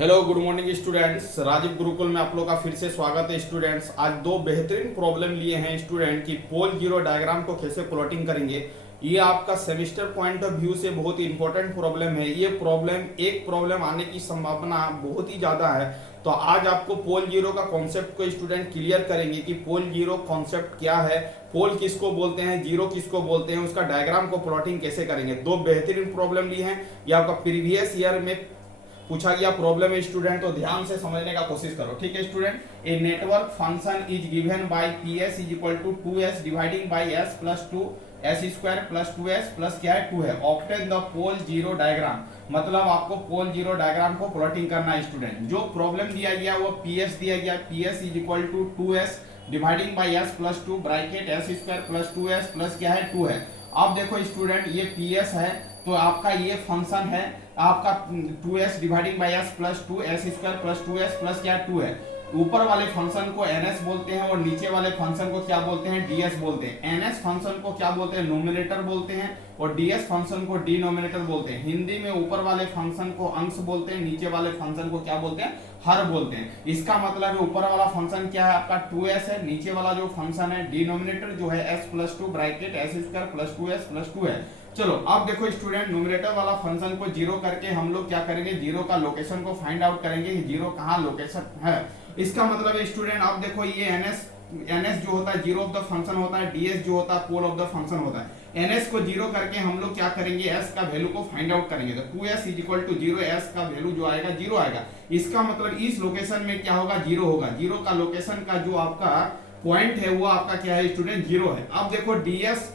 Hello good morning students, Rajiv Gurukul में आप लोग का फिर से स्वागत है स्टूडेंट्स। आज दो बेहतरीन प्रॉब्लम लिए हैं स्टूडेंट की पोल जीरो डायग्राम को कैसे प्लॉटिंग करेंगे। ये आपका सेमेस्टर पॉइंट ऑफ व्यू से बहुत ही इंपॉर्टेंट प्रॉब्लम है। ये प्रॉब्लम आने की संभावना बहुत ही ज़्यादा है। तो आज आपको पोल जीरो का कॉन्सेप्ट को स्टूडेंट क्लियर करेंगे कि पोल जीरो कॉन्सेप्ट क्या है, पोल किसको बोलते हैं, जीरो किसको बोलते हैं, उसका डायग्राम को प्लॉटिंग कैसे करेंगे। दो बेहतरीन प्रॉब्लम ली हैं। ये आपका प्रीवियस ईयर में पूछा गया प्रॉब्लम है स्टूडेंट, तो ध्यान से समझने का कोशिश करो। ठीक है student, a network function is given by P S is equal to 2s dividing by s plus 2 s square plus 2s plus क्या है 2 है। Obtain the pole zero diagram, मतलब आपको पोल जीरो डायग्राम को प्लॉटिंग करना है student. जो problem दिया गया वो ps दिया गया, ps is equal to 2s dividing by s plus 2 bracket s square plus 2s plus क्या है 2 है। अब देखो स्टूडेंट, ये ps है तो आपका ये फंक्शन है आपका 2s dividing by s plus 2 s square plus 2s plus क्या 2 है। ऊपर वाले फंक्शन को ns बोलते हैं और नीचे वाले फंक्शन को क्या बोलते हैं, ds बोलते हैं। ns फंक्शन को क्या बोलते हैं, नोमिनेटर बोलते हैं, और ds फंक्शन को डिनोमिनेटर बोलते हैं। हिंदी में ऊपर वाले फंक्शन को अंश बोलते हैं, नीचे वाले फंक्शन को क्या बोलते हैं, हर बोलते हैं। इसका मतलब है ऊपर वाला फंक्शन क्या है आपका 2s है, नीचे वाला जो फंक्शन है डिनोमिनेटर जो है s plus 2 bracket s square plus 2s plus 2 है। चलो अब देखो स्टूडेंट, न्यूमरेटर वाला फंक्शन को जीरो करके हम लोग क्या करेंगे, जीरो का लोकेशन को फाइंड आउट करेंगे कि जीरो कहाँ लोकेशन है। इसका मतलब है स्टूडेंट, अब देखो ये ns जो होता है जीरो ऑफ द फंक्शन होता है, ds जो होता है पोल ऑफ द फंक्शन होता है। ns को जीरो करके हम लोग क्या करेंगे, s का वैल्यू को फाइंड आउट करेंगे। तो 2s is equal to zero, s का वैल्यू जो आएगा जीरो आएगा। इसका मतलब इस लोकेशन में क्या होगा, जीरो होगा। जीरो का लोकेशन का जो आपका पॉइंट है वो आपका क्या है स्टूडेंट, जीरो है। अब देखो ds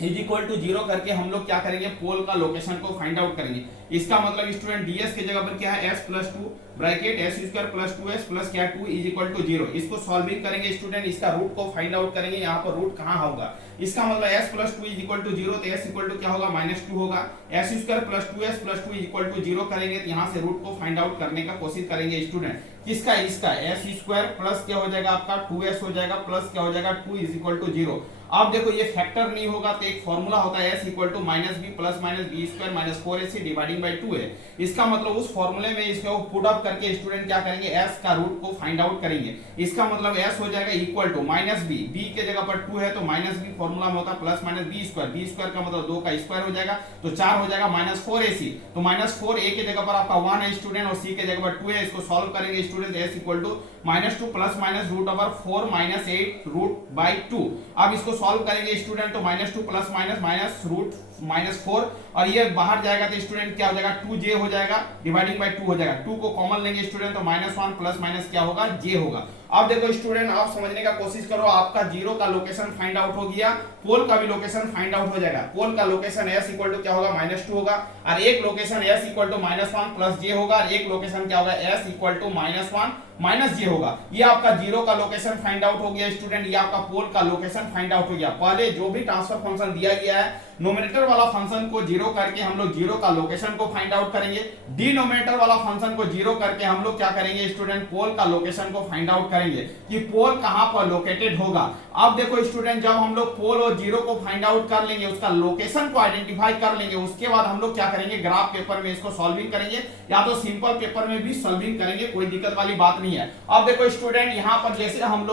is equal to zero करके हम लोग क्या करेंगे, पोल का लोकेशन को फाइंड आउट करेंगे। इसका मतलब स्टूडेंट ds की जगह पर क्या है s plus 2 bracket s square plus 2s plus क्या 2 इज इक्वल टू जीरो। इसको सॉल्विंग करेंगे स्टूडेंट, इसका रूट को फाइंड आउट करेंगे। यहाँ पर रूट कहाँ होगा, इसका मतलब s plus 2 is equal to zero, तो s इक्वल टू क्या होगा -2 होगा। s square plus 2s plus 2 is equal to zero करेंगे तो यहाँ से रूट को फाइंड आउट करने का कोशिश करेंगे स्टूडेंट। किसका, इसका s स्क्वायर प्लस क्या हो जाएगा आपका 2s हो जाएगा प्लस क्या हो जाएगा 2 इज इक्वल टू जीरो। अब देखो ये फैक्टर नहीं होगा तो एक फॉर्मूला होता है s equal to minus B plus minus B square minus 4ac dividing by 2 है। इसका मतलब उस फॉर्मूले में इसको पुट अप करके स्टूडेंट क्या करेंगे, s का रूट को फाइंड आउट करेंगे। इसका मतलब s हो जाएगा equal to minus B, b के जगह पर 2 है तो माइनस बी फॉर्मूला में होता है प्लस माइनस बी स्क्वायर का मतलब 2 का स्क्वायर हो जाएगा तो 4 हो जाएगा माइनस 4ac। तो माइनस 4 a के जगह पर आपका 1 है स्टूडेंट और c के जगह पर 2 है। इसको सॉल्व करेंगे student, s equal to -2 plus minus root over 4 minus 8 root by 2। अब इसको सॉल्व करेंगे स्टूडेंट तो -2 प्लस माइनस माइनस रूट -4 और ये बाहर जाएगा तो स्टूडेंट क्या हो जाएगा 2j हो जाएगा डिवाइडिंग बाय 2 हो जाएगा। 2 को कॉमन लेंगे स्टूडेंट तो -1 प्लस माइनस क्या होगा j होगा। अब देखो स्टूडेंट, आप समझने का कोशिश करो, आपका जीरो का लोकेशन फाइंड आउट हो गया, पोल का भी लोकेशन फाइंड आउट हो जाएगा। पोल का लोकेशन s इक्वल टू क्या होगा -2 होगा और एक location s equal to -1 plus j होगा और एक लोकेशन क्या होगा s equal to -1 minus j होगा। ये आपका जीरो का लोकेशन फाइंड आउट हो गया स्टूडेंट, ये आपका पोल का लोकेशन फाइंड आउट हो गया। पहले जो भी ट्रांसफर फंक्शन दिया गया है, नोमिनेटर वाला फंक्शन को जीरो करके हम लोग जीरो का लोकेशन को फाइंड आउट करेंगे, डिनोमिनेटर वाला फंक्शन को जीरो करके हम लोग क्या करेंगे स्टूडेंट, पोल का लोकेशन को फाइंड आउट करेंगे कि पोल कहां पर लोकेटेड होगा। अब देखो स्टूडेंट, जब हम लोग पोल और जीरो को फाइंड आउट कर लेंगे, उसका लोकेशन को आइडेंटिफाई कर लेंगे, उसके बाद हम लोग क्या करेंगे, ग्राफ पेपर में इसको सॉल्विंग करेंगे या तो सिंपल पेपर में भी सॉल्विंग करेंगे, कोई दिक्कत वाली बात नहीं है। अब देखो स्टूडेंट, यहाँ पर जैसे हम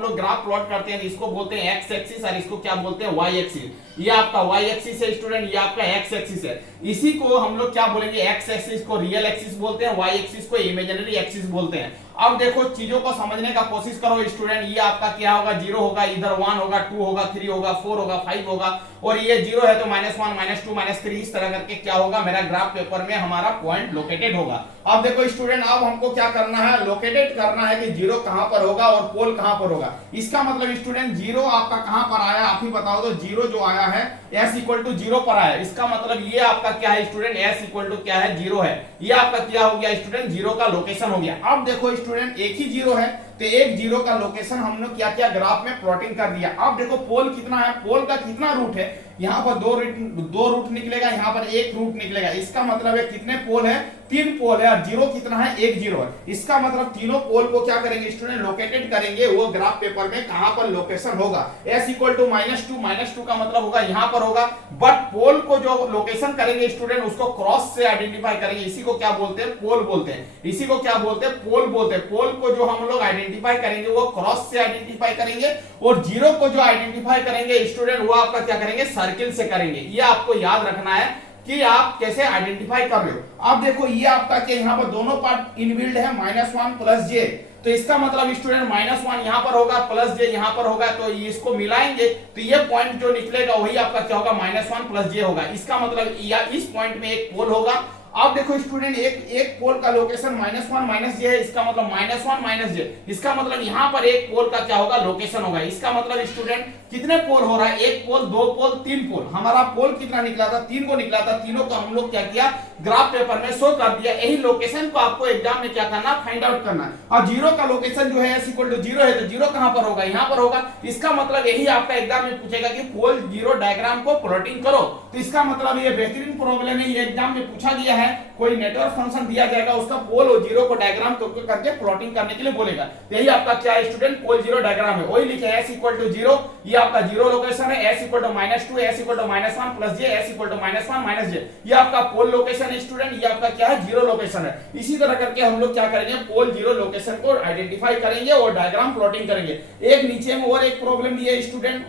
लोग ग्राफ प्लॉट करते हैं, इसको बोलते हैं एक्स एक्सिस और इसको क्या बोलते हैं वाई एक्सिस। ये आपका वाई एक्सिस है स्टूडेंट, ये आपका एक्स एक्सिस है। इसी को हम लोग क्या बोलेंगे, एक्स एक्सिस को रियल एक्सिस बोलते हैं, वाई एक्सिस को इमेजिनरी एक्सिस बोलते हैं। अब देखो चीजों को समझने का कोशिश करो स्टूडेंट, ये आपका क्या होगा, जीरो होगा, इधर 1 होगा, 2 होगा, 3 होगा, 4 होगा, 5 होगा और ये जीरो है तो -1 -2 -3 इस तरह करके क्या होगा, मेरा ग्राफ पेपर में हमारा पॉइंट लोकेटेड होगा। अब देखो स्टूडेंट, अब हमको क्या करना है, लोकेटेड करना है कि जीरो कहां पर होगा और पोल कहां पर होगा। इसका मतलब स्टूडेंट, जीरो आपका कहां पर आया आप ही बताओ तो। जीरो जो आया है s इक्वल टू जीरो पर आया, इसका मतलब ये आपका क्या है स्टूडेंट, s इक्वल टू क्या है, जीरो है। ये आपका क्या हो गया स्टूडेंट, जीरो का लोकेशन हो गया। अब देखो स्टूडेंट, एक ही जीरो है तो एक जीरो का लोकेशन हमने क्या क्या ग्राफ में प्लॉटिंग कर दिया। अब देखो पोल कितना है, पोल का कितना रूट है, यहाँ पर दो रूट निकलेगा, यहाँ पर एक रूट निकलेगा। इसका मतलब है कितने पोल है, 3 पोल है, और जीरो कितना है, 1 0 है। इसका मतलब तीनों पोल को क्या करेंगे स्टूडेंट, लोकेटेड करेंगे। वो ग्राफ पेपर में कहां पर लोकेशन होगा, s इक्वल टू -2 का मतलब होगा यहाँ पर होगा। बट पोल को जो लोकेशन करेंगे स्टूडेंट, उसको क्रॉस से आइडेंटिफाई करेंगे। इसी को क्या बोलते हैं, पोल बोलते हैं। इसी को क्या बोलते हैं, पोल बोलते हैं। पोल को जो हम लोग आइडेंटिफाई करेंगे वो क्रॉस से आइडेंटिफाई करेंगे, और जीरो को जो आइडेंटिफाई करेंगे स्टूडेंट वो आपका क्या करेंगे, सर्किल से करेंगे। ये आपको याद रखना है कि आप कैसे आइडेंटिफाई कर रहे हो। आप देखो ये आपका क्या, यहाँ पर दोनों पार्ट इनबिल्ड है, -1 प्लस j। तो इसका मतलब स्टूडेंट -1 यहाँ पर होगा, प्लस j यहाँ पर होगा। तो इसको मिलाएंगे तो ये पॉइंट जो निकलेगा वही आपका क्या होगा, -1 प्लस j होगा। इसका मतलब या इस पॉइंट में एक पोल होगा। आप देखो स्टूडेंट एक पोल का लोकेशन -1 j है। इसका मतलब -1 j, इसका मतलब यहाँ पर एक पोल का क्या होगा, लोकेशन होगा। इसका मतलब स्टूडेंट कितने पोल हो रहा है, 1 पोल, 2 पोल, 3 पोल। हमारा पोल कितना निकला था, 3 को निकला था। तीनों को हम लोग क्या किया, ग्राफ पेपर में शो कर दिया। यही लोकेशन को आपको एग्जाम में क्या करना, फाइंड आउट करना। और जीरो का लोकेशन जो है s0 है, तो जीरो कहां पर होगा, यहाँ पर होगा। इसका मतलब यही आपका एग्जाम में पूछेगा कि पोल जीरो डायग्राम को प्लॉटिंग करो। तो इसका मतलब ये बेहतरीन प्रॉब्लम है, ये एग्जाम में पूछा गया है। कोई नेटवर्क फंक्शन दिया जाएगा, उसका पोल और जीरो को डायग्राम करके प्लॉटिंग करने के लिए बोलेगा। यही आपका क्या है स्टूडेंट, पोल जीरो डायग्राम है। वही लिखे s इक्वल टू 0, ये आपका जीरो लोकेशन है। s equal to -2, s equal to -1 plus j, s equal to -1 j, ये आपका पोल लोकेशन है स्टूडेंट। ये आपका क्या है, जीरो लोकेशन है। इसी तरह करके हम लोग क्या करेंगे, पोल जीरो लोकेशन को आइडेंटिफाई करेंगे और डायग्राम प्लॉटिंग करेंगे। एक नीचे में और एक प्रॉब्लम दी है स्टूडेंट,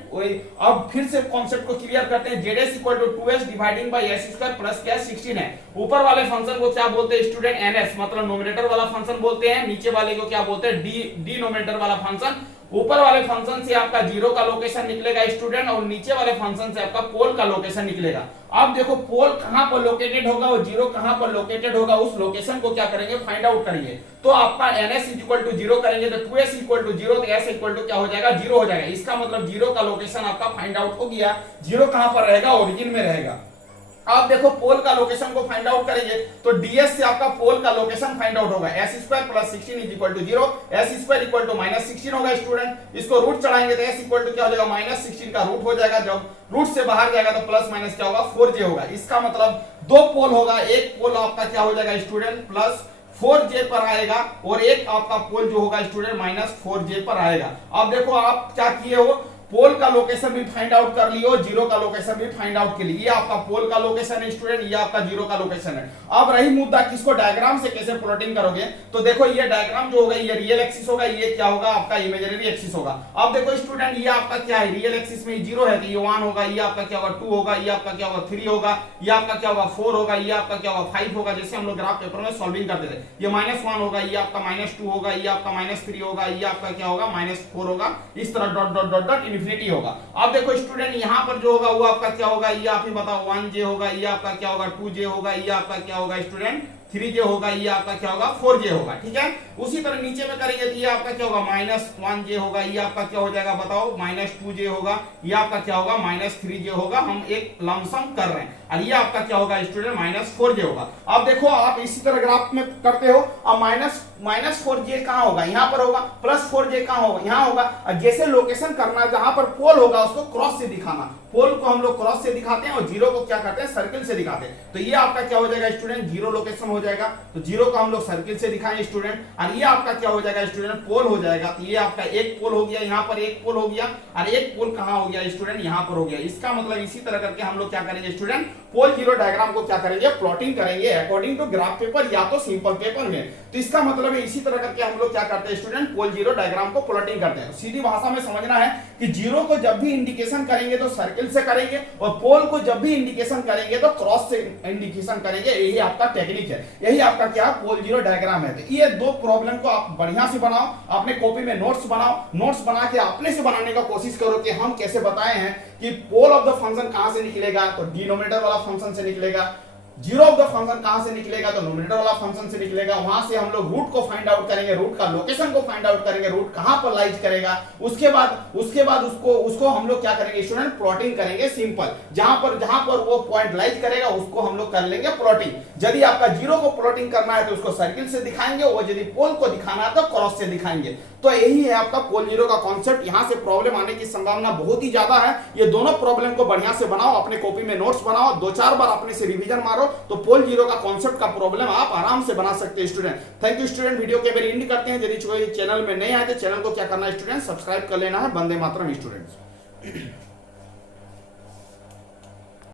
अब फिर से कॉन्सेप्ट को क्लियर करते हैं। zs equal to 2s dividing by s square plus क्या 16 है। ऊपर वाले फंक्शन को क्या बोलते हैं स्टूडेंट, ns, मतलब नोमिनेटर वाला फंक्शन बोलते हैं। नीचे वाले को क्या बोलते हैं, डिनोमिनेटर वाला फंक्शन। ऊपर वाले फंक्शन से आपका जीरो का लोकेशन निकलेगा स्टूडेंट, और नीचे वाले फंक्शन से आपका पोल का लोकेशन निकलेगा। अब देखो पोल कहां पर लोकेटेड होगा और जीरो कहां पर लोकेटेड होगा, उस लोकेशन को क्या करेंगे, फाइंड आउट करेंगे। तो आपका ns इक्वल टू 0 करेंगे तो 2s इक्वल टू 0, तो s इक्वल टू क्या हो जाएगा, 0 हो जाएगा। इसका मतलब जीरो का लोकेशन आपका फाइंड आउट हो गया। जीरो कहां पर रहेगा, ओरिजिन में रहेगा। आप देखो पोल का लोकेशन को फाइंड आउट करेंगे तो ds से आपका पोल का लोकेशन फाइंड आउट होगा। s square plus 16 is equal to 0, s square equal to -16 होगा स्टूडेंट। इसको रूट चढ़ाएंगे तो s इक्वल टू क्या हो जाएगा, -16 का रूट हो जाएगा। जब रूट से बाहर जाएगा तो प्लस माइनस क्या होगा, 4j होगा। इसका मतलब 2 पोल होगा, एक पोल आपका क्या हो जाएगा स्टूडेंट, प्लस 4j पर आएगा, और एक आपका पोल जो होगा स्टूडेंट -4j पर आएगा। अब देखो आप क्या किए हो, पोल का लोकेशन भी फाइंड आउट कर लियो, जीरो का लोकेशन भी फाइंड आउट के लिए। ये आपका पोल का लोकेशन है स्टूडेंट, ये आपका जीरो का लोकेशन है। अब रही मुद्दा किसको डायग्राम से कैसे प्लॉटिंग करोगे, तो देखो ये डायग्राम जो होगा ये रियल एक्सिस होगा, ये क्या होगा आपका इमेजिनरी एक्सिस होगा। अब देखो स्टूडेंट ये आपका क्या है, रियल एक्सिस में जीरो है तो ये 1 होगा, ये आपका क्या होगा 2 होगा, ये आपका क्या होगा 3 होगा, ये आपका क्या होगा 4 होगा, ये आपका क्या होगा 5 होगा। जैसे हम लोग ग्राफ पेपर में सॉल्विंग करते थे, ये -1 होगा, ये आपका -2 होगा, ये आपका -3 होगा, ये आपका क्या होगा -4 होगा। इस तरह dot dot dot dot infinity होगा। अब देखो स्टूडेंट यहाँ पर जो होगा वो आपका क्या होगा, ये आप ही बताओ, 1j होगा, ये आपका क्या होगा 2j होगा, ये आपका क्या होगा स्टूडेंट 3j होगा, ये आपका क्या होगा 4j होगा। ठीक है, उसी तरह नीचे में करेंगे तो ये आपका क्या होगा -1j होगा, ये आपका क्या हो जाएगा बताओ -2j होगा, ये आपका क्या होगा -3j होगा। हम एक लमसम कर रहे हैं, और ये आपका क्या होगा स्टूडेंट -4j होगा। अब देखो आप इसी तरह ग्राफ में करते हो, अब -4j कहां होगा, यहां पर होगा, +4j कहां होगा, यहां होगा। और जैसे लोकेशन करना, जहां पर पोल होगा उसको क्रॉस से दिखाना। पोल को हम लोग क्रॉस से दिखाते हैं और जीरो को क्या करते हैं, सर्किल से दिखाते हैं। तो ये आपका क्या हो जाएगा स्टूडेंट, जीरो लोकेशन हो जाएगा। तो जीरो को हम लोग सर्किल से दिखाएं स्टूडेंट, और ये आपका क्या हो जाएगा स्टूडेंट, पोल हो जाएगा। तो ये आपका एक पोल हो गया, यहाँ पर एक पोल हो गया, और एक पोल कहां हो गया स्टूडेंट, यहाँ पर हो गया। इसका मतलब इसी तरह करके हम लोग क्या करेंगे स्टूडेंट, पोल जीरो डायग्राम को क्या करेंगे, प्लॉटिंग करेंगे अकॉर्डिंग टू ग्राफ पेपर या तो सिंपल पेपर में। तो इसका मतलब है इसी तरह करके हम लोग क्या करते हैं स्टूडेंट, पोल जीरो डायग्राम को प्लॉटिंग करते हैं। सीधी भाषा में समझना है कि जीरो को जब भी इंडिकेशन करेंगे तो सर्किल से करेंगे, और पोल को जब भी इंडिकेशन करेंगे तो क्रॉस से इंडिकेशन करेंगे। यही आपका टेक्निक है, यही आपका क्या पोल जीरो डायग्राम है। तो ये दो प्रॉब्लम को आप बढ़िया से बनाओ, अपने कॉपी में नोट्स बनाओ, नोट्स बना के अपने से बनाने का कोशिश करो कि हम कैसे बताए हैं कि पोल ऑफ द फंक्शन कहां से निकलेगा, तो डिनोमिनेटर वाला फंक्शन से निकलेगा। जीरो ऑफ द फंक्शन कहां से निकलेगा, तो न्यूमरेटर वाला फंक्शन से निकलेगा। वहां से हम लोग रूट को फाइंड आउट करेंगे, रूट का लोकेशन को फाइंड आउट करेंगे, रूट कहां पर लाइज करेगा। उसके बाद उसको हम लोग क्या करेंगे स्टूडेंट, प्लॉटिंग करेंगे सिंपल। जहां पर वो पॉइंट लाइज करेगा उसको हम लोग कर लेंगे प्लॉटिंग। यदि आपका जीरो को प्लॉटिंग करना है तो उसको सर्किल से दिखाएंगे, और यदि पोल को दिखाना है तो क्रॉस से दिखाएंगे। तो यही है आपका पोल जीरो का कॉन्सेप्ट। यहां से प्रॉब्लम आने की संभावना बहुत ही ज्यादा है। ये दोनों प्रॉब्लम को बढ़िया से बनाओ, अपने कॉपी में नोट्स बनाओ, 2-4 बार अपने से रिवीजन मारो, तो पोल जीरो का कॉन्सेप्ट का प्रॉब्लम आप आराम से बना सकते हैं student. Thank you student. Video के बारे एंड करते हैं। यदि कोई चैनल में नहीं आए तो चैनल को क्या करना है स्टूडेंट, सब्सक्राइब कर लेना है। वंदे मातरम स्टूडेंट्स।